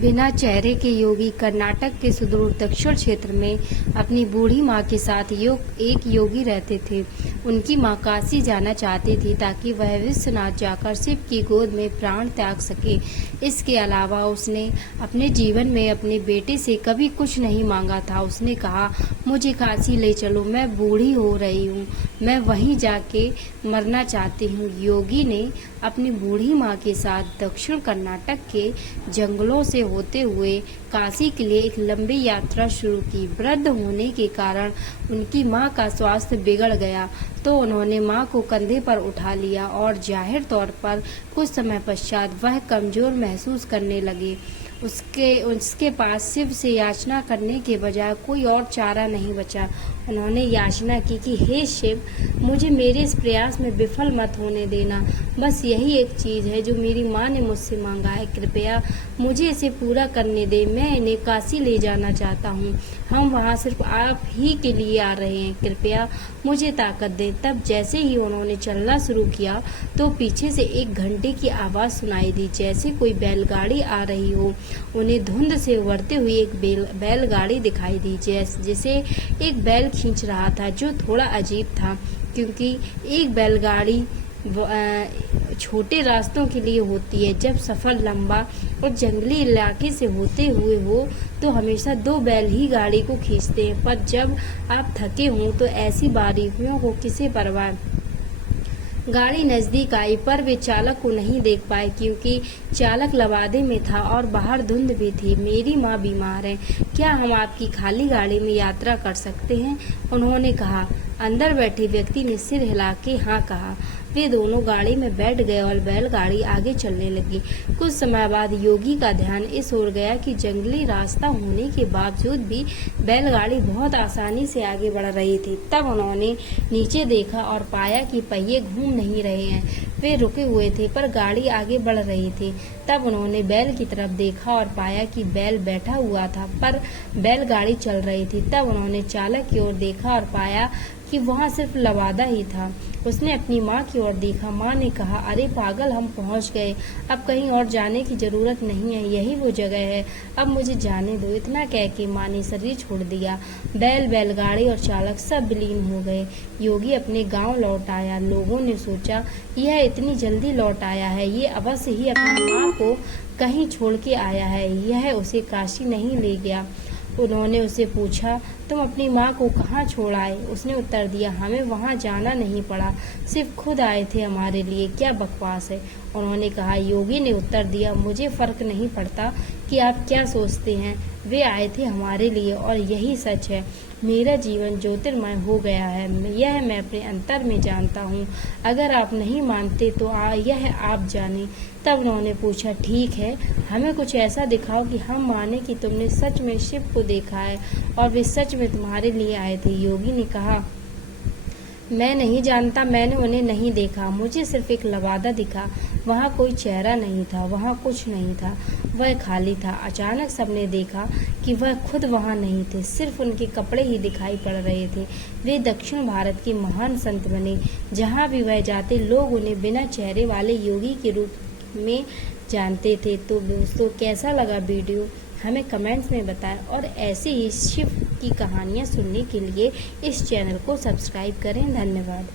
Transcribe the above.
बिना चेहरे के योगी कर्नाटक के सुदूर दक्षिण क्षेत्र में अपनी बूढ़ी माँ के साथ एक योगी रहते थे। उनकी माँ काशी जाना चाहती थी ताकि वह विश्वनाथ जाकर शिव की गोद में प्राण त्याग सके। इसके अलावा उसने अपने जीवन में अपने बेटे से कभी कुछ नहीं मांगा था। उसने कहा, मुझे काशी ले चलो, मैं बूढ़ी हो रही हूँ, मैं वहीं जाके मरना चाहती हूँ। योगी ने अपनी बूढ़ी माँ के साथ दक्षिण कर्नाटक के जंगलों से होते हुए काशी के लिए एक लंबी यात्रा शुरू की। वृद्ध होने के कारण उनकी माँ का स्वास्थ्य बिगड़ गया, तो उन्होंने माँ को कंधे पर उठा लिया और जाहिर तौर पर कुछ समय पश्चात वह कमजोर महसूस करने लगे। उसके पास शिव से याचना करने के बजाय कोई और चारा नहीं बचा। उन्होंने याचना की कि हे शिव, मुझे मेरे इस प्रयास में विफल मत होने देना। बस यही एक चीज़ है जो मेरी माँ ने मुझसे मांगा है। कृपया मुझे इसे पूरा करने दे। मैं इन्हें काशी ले जाना चाहता हूँ। हम वहाँ सिर्फ आप ही के लिए आ रहे हैं। कृपया मुझे ताकत दें। तब जैसे ही उन्होंने चलना शुरू किया तो पीछे से एक घंटे की आवाज़ सुनाई दी, जैसे कोई बैलगाड़ी आ रही हो। उन्हें धुंध से उभरते हुए एक बैलगाड़ी दिखाई दी, जिसे एक बैल खींच रहा था, जो थोड़ा अजीब था क्योंकि एक बैलगाड़ी छोटे रास्तों के लिए होती है। जब सफ़र लंबा और जंगली इलाके से होते हुए हो तो हमेशा 2 बैल ही गाड़ी को खींचते हैं, पर जब आप थके हों तो ऐसी बारीकियों को किसे परवाह। गाड़ी नज़दीक आई पर वे चालक को नहीं देख पाए क्योंकि चालक लबादे में था और बाहर धुंध भी थी। मेरी माँ बीमार है, क्या हम आपकी खाली गाड़ी में यात्रा कर सकते हैं? उन्होंने कहा। अंदर बैठे व्यक्ति ने सिर हिला के हाँ कहा। वे दोनों गाड़ी में बैठ गए और बैलगाड़ी आगे चलने लगी। कुछ समय बाद योगी का ध्यान इस ओर गया कि जंगली रास्ता होने के बावजूद भी बैलगाड़ी बहुत आसानी से आगे बढ़ रही थी। तब उन्होंने नीचे देखा और पाया कि पहिए घूम नहीं रहे हैं, वे रुके हुए थे, पर गाड़ी आगे बढ़ रही थी। तब उन्होंने बैल की तरफ देखा और पाया कि बैल बैठा हुआ था, पर बैलगाड़ी चल रही थी। तब उन्होंने चालक की ओर देखा और पाया कि वहाँ सिर्फ लबादा ही था। उसने अपनी माँ की ओर देखा। माँ ने कहा, अरे पागल, हम पहुँच गए, अब कहीं और जाने की जरूरत नहीं है, यही वो जगह है, अब मुझे जाने दो। इतना कह के माँ ने शरीर छोड़ दिया। बैलगाड़ी और चालक सब विलीन हो गए। योगी अपने गांव लौट आया। लोगों ने सोचा, यह इतनी जल्दी लौट आया है, ये अवश्य ही अपनी माँ को कहीं छोड़ के आया है, यह उसे काशी नहीं ले गया। उन्होंने उससे पूछा, तुम अपनी माँ को कहाँ छोड़ आए? उसने उत्तर दिया, हमें वहाँ जाना नहीं पड़ा, सिर्फ खुद आए थे हमारे लिए। क्या बकवास है, उन्होंने कहा। योगी ने उत्तर दिया, मुझे फर्क नहीं पड़ता कि आप क्या सोचते हैं, वे आए थे हमारे लिए और यही सच है। मेरा जीवन ज्योतिर्मय हो गया है, यह मैं अपने अंतर में जानता हूँ। अगर आप नहीं मानते तो यह आप जाने। तब उन्होंने पूछा, ठीक है, हमें कुछ ऐसा दिखाओ कि हम माने कि तुमने सच में शिव को देखा है और वे सच में तुम्हारे लिए आए थे। योगी ने कहा, मैं नहीं जानता, मैंने उन्हें नहीं देखा, मुझे सिर्फ एक लबादा दिखा। वहाँ कोई चेहरा नहीं था, वहाँ कुछ नहीं था, वह खाली था। अचानक सबने देखा कि वह खुद वहाँ नहीं थे, सिर्फ उनके कपड़े ही दिखाई पड़ रहे थे। वे दक्षिण भारत के महान संत बने। जहाँ भी वह जाते लोग उन्हें बिना चेहरे वाले योगी के रूप में जानते थे। तो दोस्तों, कैसा लगा वीडियो हमें कमेंट्स में बताएं और ऐसे ही शिव की कहानियाँ सुनने के लिए इस चैनल को सब्सक्राइब करें। धन्यवाद।